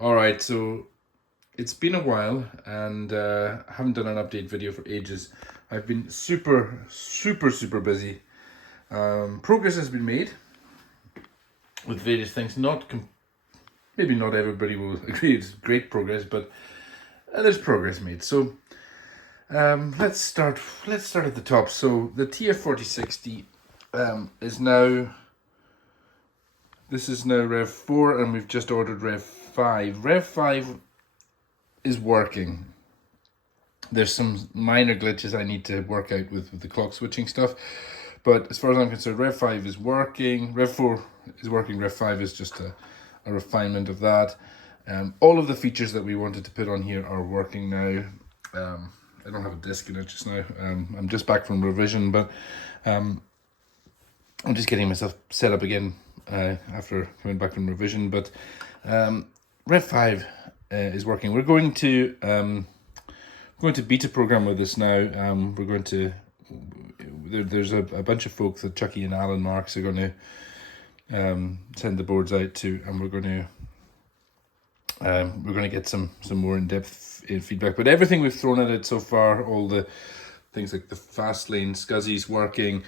All right, so it's been a while and I haven't done an update video for ages. I've been super busy. Progress has been made with various things. Maybe not everybody will agree it's great progress, but there's progress made. So let's start. Let's start at the top. So the TF4060 is now. This is now Rev 4, and we've just ordered Rev 5. Rev 5 is working. There's some minor glitches I need to work out with the clock switching stuff, but as far as I'm concerned, Rev 5 is working. Rev 4 is working. Rev 5 is just a refinement of that. All of the features that we wanted to put on here are working now. I don't have a disc in it just now. I'm just back from revision, but I'm just getting myself set up again after coming back from revision. But Rev 5 is working. We're going to beta program with this now. We're going to there's a bunch of folks that Chucky and Alan Marks are going to send the boards out to, and we're going to get some more in-depth feedback. But everything we've thrown at it so far, all the things like the fast lane SCSI's working.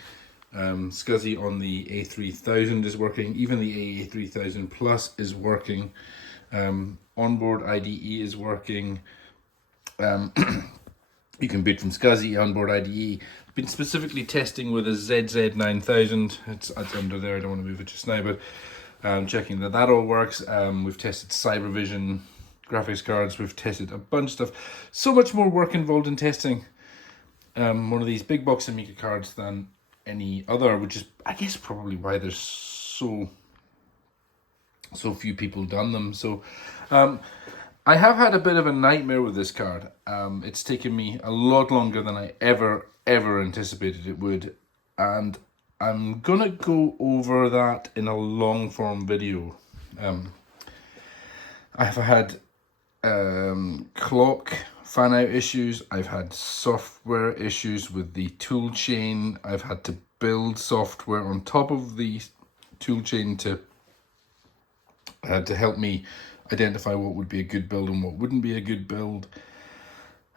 SCSI on the A3000 is working. Even the AA3000 Plus is working. Onboard IDE is working. You can boot from SCSI onboard IDE. Been specifically testing with a ZZ9000. It's under there. I don't want to move it just now, but checking that all works. We've tested Cybervision graphics cards. We've tested a bunch of stuff. So much more work involved in testing one of these big box Amiga cards than any other, which is, I guess, probably why there's so few people done them. So I have had a bit of a nightmare with this card. It's taken me a lot longer than I ever anticipated it would, and I'm gonna go over that in a long form video. I've had clock fan out issues. I've had software issues with the tool chain. I've had to build software on top of the tool chain to help me identify what would be a good build and what wouldn't be a good build.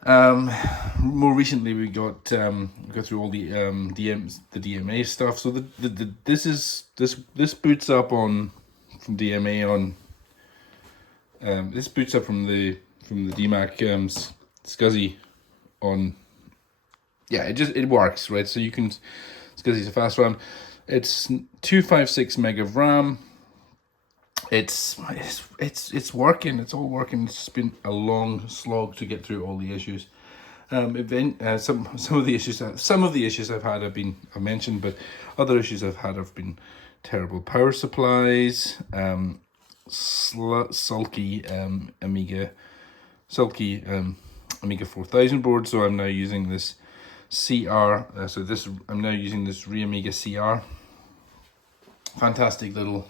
More recently, we got through all the DMA stuff. So this boots up from DMA on. This boots up from the DMAC SCSI on. Yeah, it works, right? So you can. SCSI's a fast RAM. It's 256 meg of RAM. It's working. It's all working. It's been a long slog to get through all the issues. Some of the issues I've had I've mentioned, but other issues I've had have been terrible power supplies, sulky Amiga 4000 board. So I'm now using this CR. I'm now using this Amiga CR. Fantastic little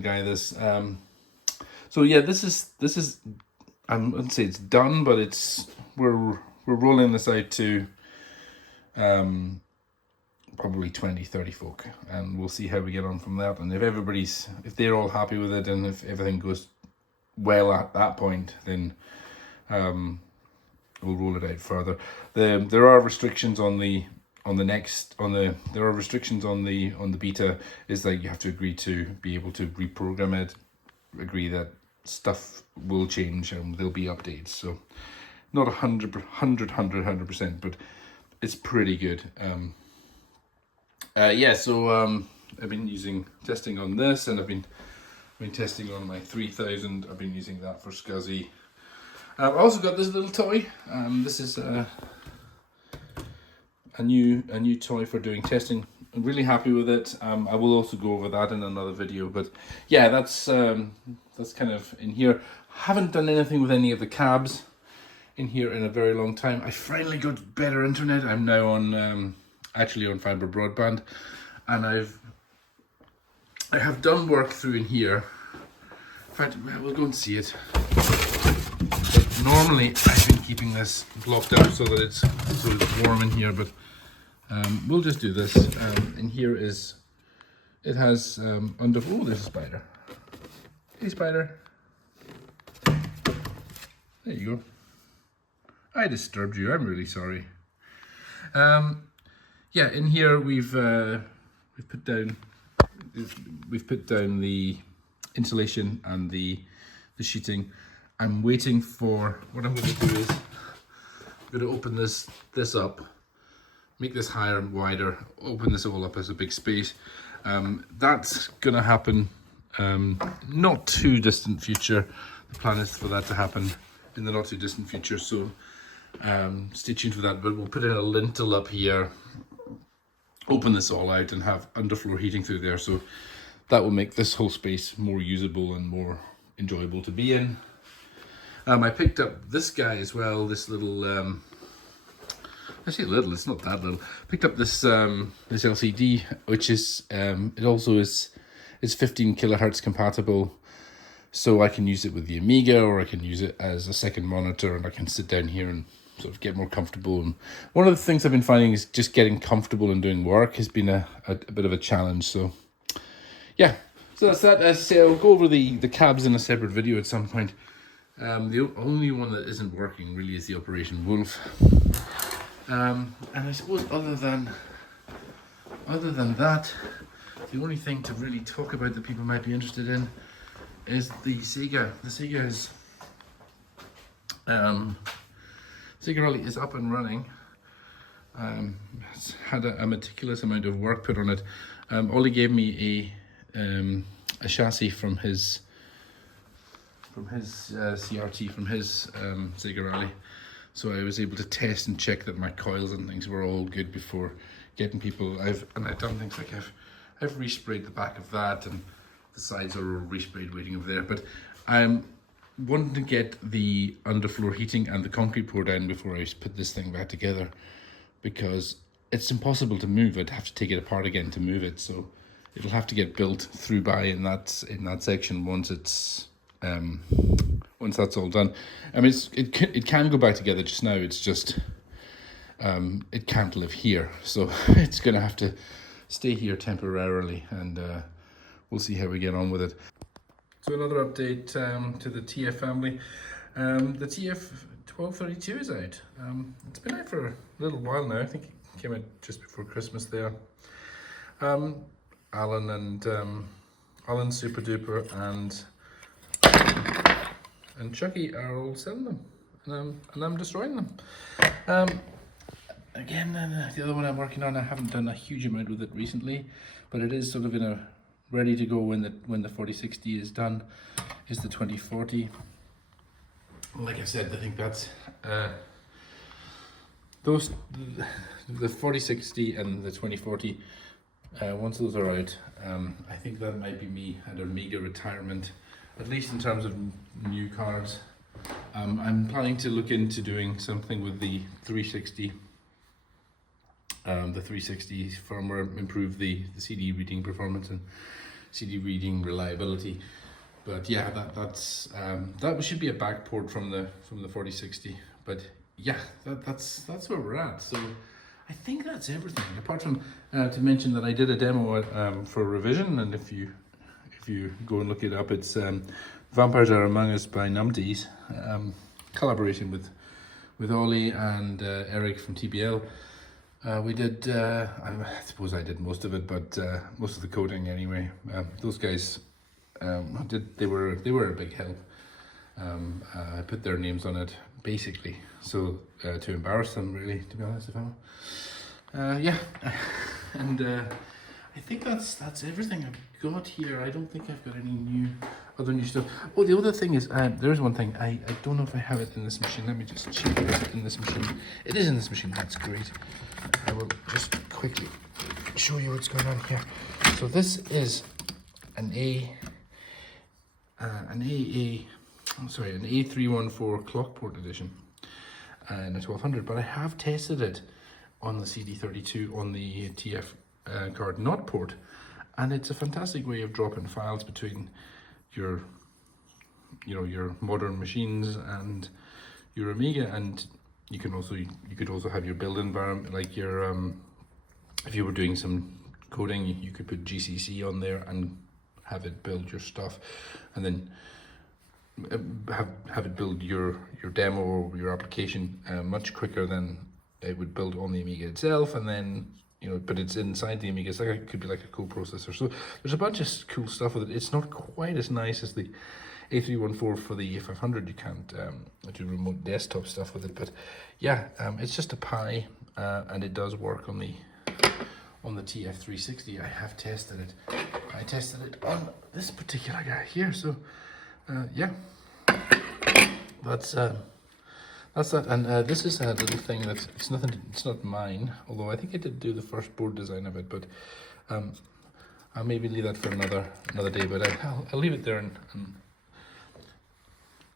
guy. This so yeah, this is I wouldn't say it's done, but we're rolling this out to probably 20-30 folk, and we'll see how we get on from that. And if they're all happy with it, and if everything goes well at that point, then we'll roll it out further. There are restrictions on the beta. Is that you have to agree to be able to reprogram it, agree that stuff will change and there'll be updates. So not 100%, but it's pretty good. So I've been testing on this, and I've been testing on my 3000. I've been using that for SCSI. I've also got this little toy. This is a new toy for doing testing. I'm really happy with it. I will also go over that in another video, but yeah, that's kind of in here. Haven't done anything with any of the cabs in here in a very long time. I finally got better internet. I'm now on actually on fiber broadband, and I have done work through in here. In fact, we'll go and see it. But normally I've been keeping this blocked out so that it's warm in here, but we'll just do this. In here it has oh, there's a spider. Hey, spider. There you go. I disturbed you. I'm really sorry. Yeah, in here we've put down the insulation and the sheeting. I'm waiting for, what I'm going to do is I'm going to open this up, make this higher and wider, open this all up as a big space. That's going to happen not too distant future. The plan is for that to happen in the not too distant future, so stay tuned for that. But we'll put in a lintel up here, open this all out and have underfloor heating through there, so that will make this whole space more usable and more enjoyable to be in. I picked up this guy as well, this little, I say little, it's not that little. Picked up this this LCD, which is, it also is 15 kilohertz compatible, so I can use it with the Amiga, or I can use it as a second monitor, and I can sit down here and sort of get more comfortable. And one of the things I've been finding is just getting comfortable and doing work has been a bit of a challenge. So yeah, so that's that. As I say, I'll go over the cabs in a separate video at some point. The only one that isn't working really is the Operation Wolf. And I suppose other than that, the only thing to really talk about that people might be interested in is the Sega. The Sega is Sega Rally is up and running. It's had a meticulous amount of work put on it. Ollie gave me a chassis from his CRT, from his Sega Rally, so I was able to test and check that my coils and things were all good before getting people. I've done things like I've resprayed the back of that, and the sides are all resprayed waiting over there. But I'm wanting to get the underfloor heating and the concrete pour down before I put this thing back together, because it's impossible to move. I'd have to take it apart again to move it, so it'll have to get built through by in that section once it's once that's all done. I mean, it can go back together just now. It's just it can't live here, so it's gonna have to stay here temporarily, and we'll see how we get on with it. So another update to the TF family. The TF 1232 is out. It's been out for a little while now. I think it came out just before Christmas there. Alan Super Duper and Chucky are all selling them, and I'm destroying them. Again, the other one I'm working on, I haven't done a huge amount with it recently, but it is sort of in a ready to go when the 4060 is done, is the 2040. Like I said, I think that's the 4060 and the 2040. Once those are out, I think that might be me at Amiga retirement, at least in terms of new cards. I'm planning to look into doing something with the 360. The 360 firmware, improve the CD reading performance and CD reading reliability. But yeah, that should be a back port from the 4060. But yeah, that's where we're at. So I think that's everything. Apart from to mention that I did a demo for revision, and if you go and look it up, it's Vampires Are Among Us by Numpties, collaboration with Ollie and Eric from TBL. We did, I suppose I did most of it, but most of the coding anyway. Those guys they were a big help. I put their names on it basically, so to embarrass them, really, to be honest. Yeah, and I think that's everything I've got here. I don't think I've got any other new stuff. Oh, the other thing is, there is one thing. I don't know if I have it in this machine. Let me just check if it's in this machine. It is in this machine. That's great. I will just quickly show you what's going on here. So this is an A314 clock port edition in a 1200, but I have tested it on the CD32 on the TF card not port, and it's a fantastic way of dropping files between your modern machines and your Amiga. And you could also have your build environment, like your if you were doing some coding, you could put GCC on there and have it build your stuff, and then have it build your demo or your application much quicker than it would build on the Amiga itself, and then but it's inside the Amiga. It's like it could be like a co-processor. So there's a bunch of cool stuff with it. It's not quite as nice as the A314 for the A500. You can't do remote desktop stuff with it, but yeah, it's just a Pi, and it does work on the TF360. I have tested it. I tested it on this particular guy here. So yeah, that's that. And this is a little thing that it's not mine, although I think I did do the first board design of it, but I'll maybe leave that for another day. But I'll leave it there, and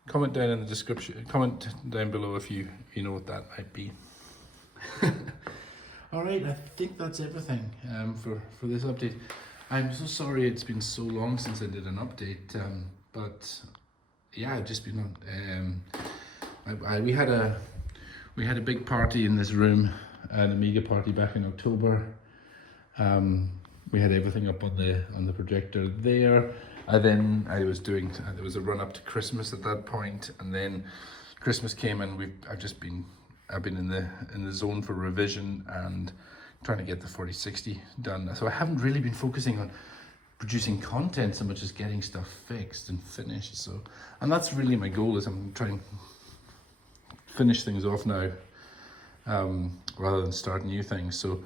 comment down in the description, comment down below if you know what that might be. All right, I think that's everything for this update. I'm so sorry it's been so long since I did an update, but yeah, I've just been on. We had a big party in this room, an Amiga party back in October. We had everything up on the projector there. I was doing, there was a run up to Christmas at that point, and then Christmas came, and I've been in the zone for revision and trying to get the 4060 done. So I haven't really been focusing on producing content so much as getting stuff fixed and finished. So, and that's really my goal, is I'm trying to finish things off now, rather than start new things. So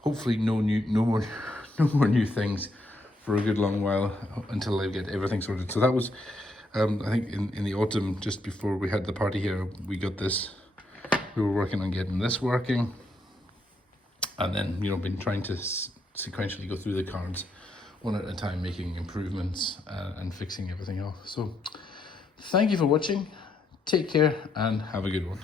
hopefully no more new things for a good long while, until I get everything sorted. So that was I think in the autumn, just before we had the party here, we got this. We were working on getting this working, and then been trying to sequentially go through the cards one at a time, making improvements and fixing everything off. So thank you for watching. Take care and have a good one.